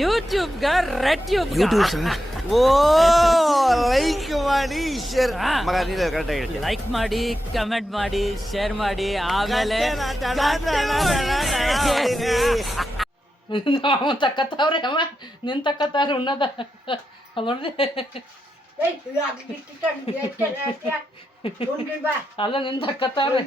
ಯೂಟ್ಯೂಬ್ಗ red tube YouTube sir. ಓ like ಮಾಡಿ share ಮಗ ನೀನು ಕರೆಕ್ಟಾಗಿ ಹೇಳ್ತೀಯ. ಲೈಕ್ ಮಾಡಿ, ಕಮೆಂಟ್ ಮಾಡಿ, ಶೇರ್ ಮಾಡಿ, ಆಮೇಲೆ ಅವನು ತಕ್ಕತ್ತವ್ರೆ ಅಮ್ಮ ನಿನ್ ತಕ್ಕತ್ತವ್ರೆ ಉಣ್ಣದ ನೋಡ್ದೆ ಅಲ್ಲ ನಿನ್ ತಕ್ಕತ್ತವ್ರೆ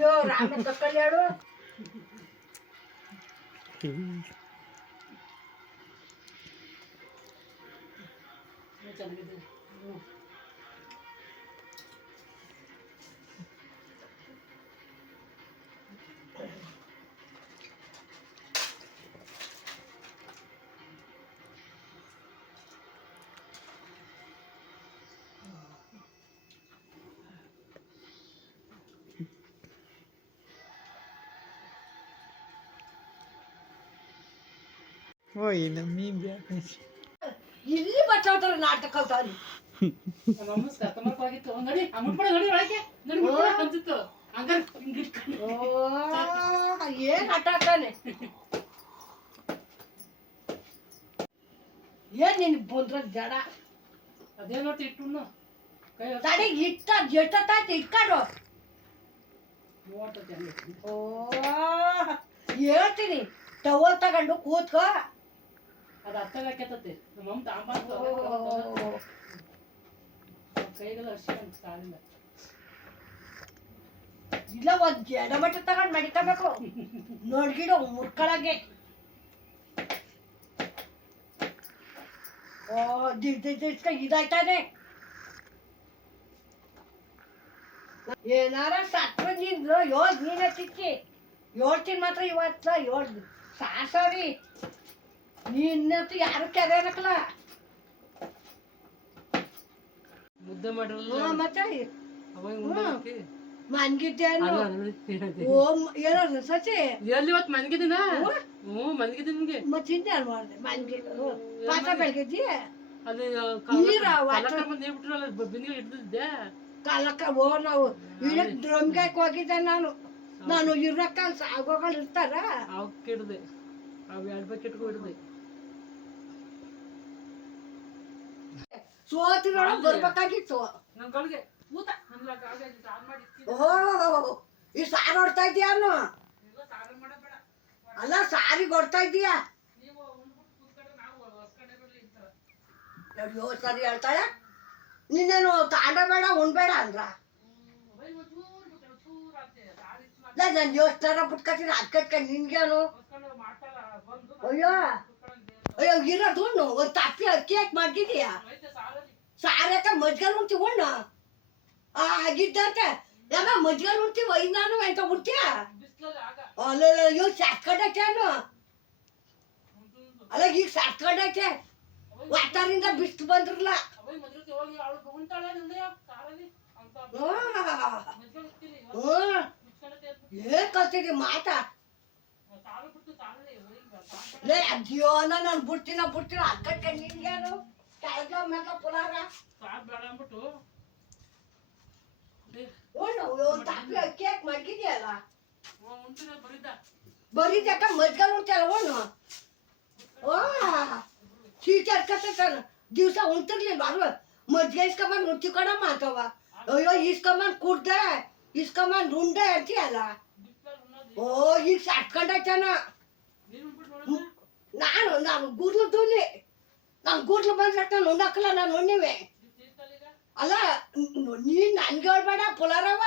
ಇಲ್ಲಿ ಬಚಾವ್ತಾರ ನಾಟಕ ಕಲ್ತಾವ್ರಿ ಏನ್ ಆಟಾಡ್ತಾನೆ ಏನ್ ನಿನ್ ಬಂದ್ರ ಜಡ ಅದೇ ನೋಡಿ ಇಟ್ಟು ತಡೆ ಇಟ್ಟ ಜಟಾಯ್ತು ಇಟ್ಕಾಡು ಓ ಹೇಳ್ತೀನಿ ಟವಲ್ ತಗೊಂಡು ಕೂತ್ಕೋ ಅದು ಅರ್ಥಕ್ಕೆ ನಮ್ಮ ತಾಂಬ ಕೈಗೆಲ್ಲ ಅರ್ಶಿನ ಸಾಲಿಲ್ಲ ಇಲ್ಲ ಒಂದ್ ಜಡ ಮಟ್ಟ ತಗೊಂಡ್ ಮಡಿಕೋಬೇಕು ನೋಡ್ಗಿಡು ಮುರ್ಕೊಳಗೆ ಓ ಇದಾಯ್ತಾನೆ ಏನಾರ ಸತ್ವ ನಿಂದ್ರು ಯೋಳ್ ನೀನೇ ತಿಕ್ಕಿ ಹೇಳ್ತೀನಿ ಮಾತ್ರ ಇವತ್ತ ಯೋಳ್ ಸಾರಿ ನಿನ್ನಂತೂ ಯಾರು ಕೆರೆಯನಕ್ಕಲ್ಲ ಮುದ್ದೆ ಮಾಡಿರಲ್ಲ ಮತ್ತೆ ಅವಾಗ ಮನ್ಗಿದ್ದೇನು ಓ ಏನೋ ಸಚಿ ಎಲ್ಲಿ ಇವತ್ತು ಮನ್ಗಿದ್ದೀನ ಹ್ಞೂ ಮನ್ಗಿದ್ದೀನಿ ನಿಮ್ಗೆ ಮತ್ತೆ ಇನ್ನೇನು ಮಾಡಿದೆ ಮನ್ಗಿದ್ದು ಪಾಠ ಬೆಳಗಿದ್ದಿ ಅಲ್ಲಿ ನೀರ ನೀರು ಬಿಟ್ಟಿರಲ್ಲ ಬಿಂದಿಗೆ ಹಿಡ್ದಿದ್ದೆ ಕಾಲಕ್ಕ ಓ ನಾವು ಇಡಕ್ ಡ್ರಮ್ಗೆ ಹೋಗಿದ್ದೆ ನಾನು ಇರಕ್ಕ ಸಾಗೋಗಳು ಇರ್ತಾರ ಅವಕ್ಕೆ ಹಿಡ್ದೆ ಅವು 2 ಬಕೆಟ್ಗೂ ಹಿಡ್ದೆ ಸೋತಿರೋಳ ಬರ್ಬೇಕಾಗಿತ್ತು ನನ್ನ ಕಳ್ಗೆ ಊಟ ಓಹೋ ಈ ಸಾರು ಹೊಡ್ತಾ ಇದೀಯಾನು ಅಲ್ಲ ಸಾರಿಗೆ ಹೊಡ್ತಾ ಇದೀಯಾ ಅಯ್ಯೋ ಸರಿ ಹೇಳ್ತಾಳೆ ನಿನ್ನೇನು ತಾಂಡ ಬೇಡ ಉಣ್ಬೇಡ ಅಂದ್ರ ನಾನು ಯೋಚನೆ ಬಿಟ್ಕೊತೀನಿ ಅದ್ ಕಟ್ಕೊಂಡು ನಿನ್ಗೇನು ಅಯ್ಯೋ ಅಯ್ಯೋ ಇರೋದು ಒಂದು ತಪ್ಪಿ ಅಕ್ಕಿ ಹಾಕಿ ಮಾಡಿದೀಯಾ ಸಾರಕ್ಕ ಮಜ್ಗಲ್ ಉಣ್ತಿ ಉಣ್ಣ ಆಗಿದ್ದಂತೆ ಯಾಕ ಮಜ್ಗಲ್ ಉಣ್ತೀವಿ ಐನಾನು ಎಂತ ಉಣ್ತೀಯ ಅಲ್ಲ ಇವ್ ಸಾತ್ಕೊಂಡೈತೇನು ಅಲ್ಲ ಈಗ ಸಾತ್ಕೊಂಡೈತೆ ವಾತಾರಿಂದ ಬಿಸ್ಲು ಬಂದ್ರಲ್ಲ ಏನ್ ಕಲ್ತಿದಿ ಮಾತಾ ಲೇ ಅದ್ಯೋ ನಾನು ಬಿಡ್ತೀನ ಅಕ್ಕಕ್ಕೆ ನಿನ್ಗೇನು ಕೆಳಗ ಮ್ಯಾಗ ಪುಲಾರ ಒಂದು ತಾಪಿ ಅಕ್ಕಿ ಹಾಕಿ ಮಡ್ಗಿದ್ಯಲ್ಲ ಬರೀದ್ಯಾಕ ಮಜ್ಗಲ್ ಉಣ್ತಾರ ಓಣು ಓ ಚೀಟಿ ಅರ್ಕತ್ತಾನ ದಿವ್ಸ ಉಣ್ತಿರ್ಲಿಲ್ಲ ಬಾರು ಮಜ್ಗೆ ಇಸ್ಕೊಂಬಂದು ಉಣ್ತಿಕೊಡಮ್ಮ ಅಂತವ ಅಯ್ಯೋ ಇಸ್ಕೊಂಬಂದು ಕುಡ್ದೆ ಇಸ್ಕೊಂಬಂದು ಉಂಡೆ ಅಂತೀಯಲ್ಲ ಓ ಈಗ ಸಾಟ್ಕೊಂಡೈತಾನ ನಾನು ಗುಡ್ಲು ತೂಲಿ ನಾನು ಗುಡ್ಲು ಬಂದ್ರಟ್ಟ ನಾನು ಉಣ್ಣಕ್ಕಲ್ಲ ನಾನು ಉಣ್ಣಿವೆ ಅಲ್ಲ ನೀನ್ ನನ್ಗೆ ಹೇಳ್ಬೇಡ ಪುಲಾರವ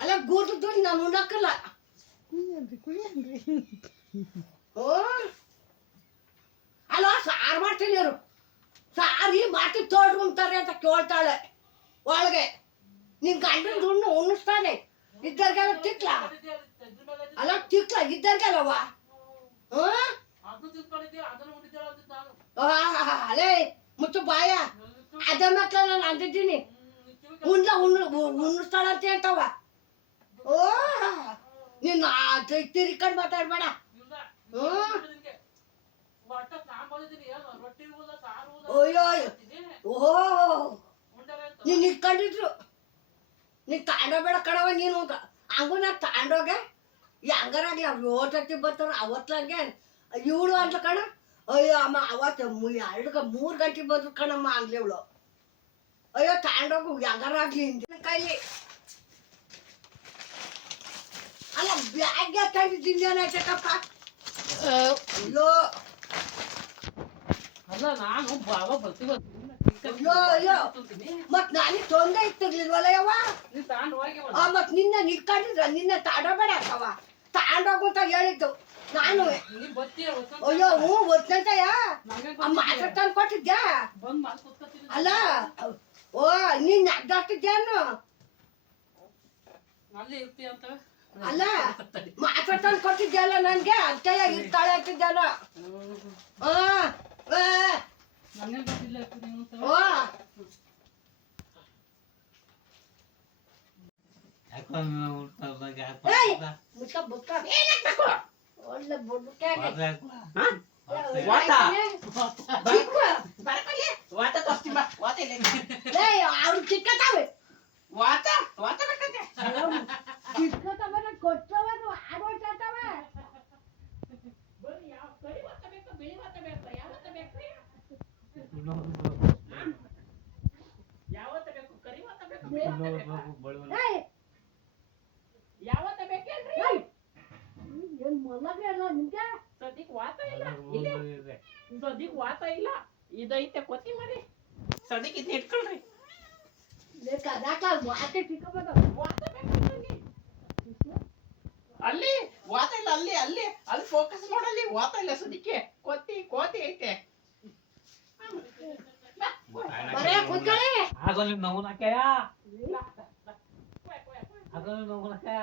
ಅಲ್ಲ ಗುಡ್ಲು ತೂಲಿ ನಾನು ಉಣ್ಣಕ್ಕಲ್ಲ ಓ ಅಲ್ಲ ಸಾರು ಮಾಡ್ತೀನಿ ಇವರು ಸಾರಿ ಮಾತಿ ತೋಡ್ರು ಉಣ್ತಾರೆ ಅಂತ ಕೇಳ್ತಾಳೆ ಒಳಗೆ ನಿನ್ ಗಂಡನ ದುಣ್ಣು ಉಣ್ಣಿಸ್ತಾನೆ ಇದ್ದರ್ಗೆಲ್ಲ ತಿಕ್ಲ ಅಲ್ಲ ತಿಕ್ಲ ಇದ್ದರ್ಗೆಲ್ಲವ ಅಲೇ ಮುಚ್ಚು ಬಾಯ ಅದ ಮಕ್ಳ ನಾನು ಅಂದಿದ್ದೀನಿ ಉಣ್ಣಿಸ್ತಾಳ ಅಂತ ಹೇಳ್ತಾವ ಓ ನೀನು ತಿರ್ಕೊಂಡು ಮಾತಾಡ್ಬೇಡ ಅಯ್ಯೋ ಓಹೋ ನೀನ್ ಇಟ್ಕೊಂಡಿದ್ರು ನೀನ್ ತಾಂಡೋಬೇಡ ಕಣವ ನೀನು ಹಂಗು ನಾ ತಾಂಡೋಗೆ ಹೆಂಗಾರಾಗ್ಲಿ ಅವ್ರು 7 ಬರ್ತಾರ ಅವತ್ತಂಗೆ ಇವಳು ಅಂತ ಕಣ ಅಯ್ಯೋ ಅಮ್ಮ ಅವತ್ತು 2 ಗಂಟೆಗೆ ಬಂದ್ರು ಕಣಮ್ಮ ಅಂದ್ಲಿ ಇವಳು ಅಯ್ಯೋ ತಗೊಂಡೋಗು ಯಾಗಾರಾಗ್ಲಿ ಹಿಂದಿನ ಕೈಲಿ ಅಲ್ಲ ಬ್ಯಾಗ್ ತಂದಿದ್ದೀನಿ ಏನಾಯ್ತಕ್ಕಪ್ಪ ಅಯ್ಯೋ ಅಲ್ಲ ನಾನು ಬಾವ ಬರ್ತೀವ ಅಯ್ಯೋ ಅಯ್ಯೋ ಮತ್ ನನಗೆ ತೊಂದರೆ ಇತ್ತಿರ್ಲಿಲ್ವಲ್ಲ ಯವ್ವ ನೀನ್ ತಗೊಂಡು ಹೋಗಿ ಮತ್ ನಿನ್ನ ನಿಡ್ಕೊಂಡಿದ್ರ ನಿನ್ನ ತಾಡಬೇಡ ಅಕ್ಕವ ತಗೊಂಡೋಗು ಅಂತ ಹೇಳಿದ್ದು ನಾನು ನೀನ್ ಬರ್ತೀಯ ಅಯ್ಯೋ ಹ್ಞೂ ಗೊತ್ತಂತಯ್ಯ ಮಾತ್ರ ತಂದು ಕೊಟ್ಟಿದ್ಯಾ ಬಂದ್ ಮಾತು ಕೂತ್ಕೊತೀನಿ ಅಲ್ಲ ಓ ನೀನ್ ಅಡ್ಡಾಡ್ತಿದ್ಯಾನು ಅಲ್ಲಿ ಇರ್ತೀಯ ಅಂತ ಅಲ್ಲ ಮಾತ್ರ ತಂದು ಕೊಟ್ಟಿದ್ಯಲ್ಲ ನನ್ಗೆ ಅಂತಯ್ಯ ಇರ್ತಾಳೆ ಅಂತಿದ್ಯಾನ ನನಗೆ ಗೊತ್ತಿಲ್ಲ ನೀನು ಅಂತ ಓ ಮುಚ್ಚ ಬುಕ್ಕ ಏನಾಗ್ಬೇಕು ಒಳ್ಳೆ ಬುಡ್ಕಾಗೆ ಅವ್ರು ಚಿಕ್ಕತಾವೆ ಚಿಕ್ಕತವನ ಕೊಟ್ಟವನು ಆಡೋಟಾತವ ಯಾವತ್ತ ಬೇಕೇನ್ರಿ ಏನ್ ಮೊದಲೇ ಅಲ್ಲ ನಿಮ್ಗೆ ಸದ್ಯಕ್ ವಾತ ಇಲ್ಲ ಸದ್ಯಕ್ ವಾತ ಇಲ್ಲ ಇದೈತೆ ಕೊತ್ತಿಮರಿ ಸದ್ಯಕ್ ಇದನ್ನ ಇಟ್ಕೊಳ್ರಿ ವಾತೆ ಚಿಕ್ಕಬದ ವಾತ ಬೇಕು ನನಗೆ. ಅಲ್ಲಿ ವಾತ ಇಲ್ಲ ಅಲ್ಲಿ ಫೋಕಸ್ ಮಾಡಲ್ಲಿ ವಾತ ಇಲ್ಲ ಸದ್ಯಕ್ಕೆ ಕೋತಿ ಐತೆ ಬರೇ ಕೂತ್ಕೊಳ್ಳಿ ಆಗೋಲಿ ನಗುನಕಯ್ಯ ಆಗೋಲಿ ನಗುನಕಯ್ಯ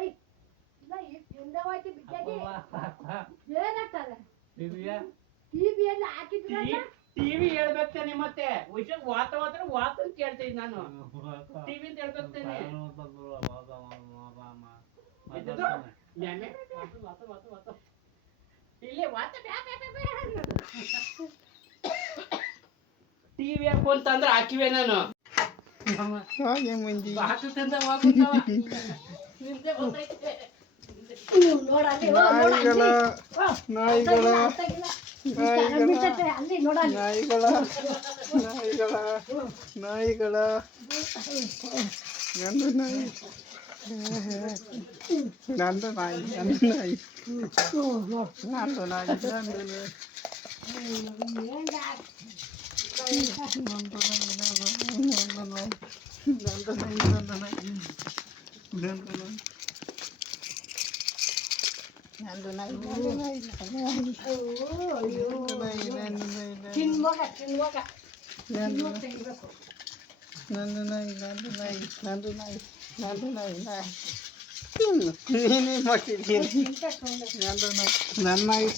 ಏಯ್ ಇಲ್ಲ ಈ ತಿಂದವಾಯ್ತು ಬಿದ್ದಾಗಿ ಏನಾಗ್ತದೆ ಟಿವಿಯಲ್ಲಿ ಹಾಕಿದ್ರಲ್ಲ ಟಿವಿ ಹೇಳ್ಬೇಕ್ತೇನೆ ಮತ್ತೆ ವಿಷಯ ವಾತ ಅಂತ ಕೇಳ್ತೀನಿ ನಾನು ಟಿವಿ ಅಂತ ಹೇಳ್ಬೇಕ್ತೇನೆ ಇಲ್ಲಿ ವಾತ ಟಿವಿ ಹಾಕೊಂತಂದ್ರೆ ಹಾಕಿವೆ ನಾನು ಬಾಕುತ್ತಿಂದ ಹೋಗುತ್ತವ ನಿಂತೆ ಗೊತ್ತೈತೆ ನೋಡಲ್ಲಿ ಅಲ್ಲಿ ನೋಡಲ್ಲಿ ನಾಯಿಗಳ ನಂದು ನಾಯಿ ತಿನ್ಮಗ ನೀನೇ ಮಾಡಿದ್ದೀನಿ ನನ್ನ ನಾಯಿ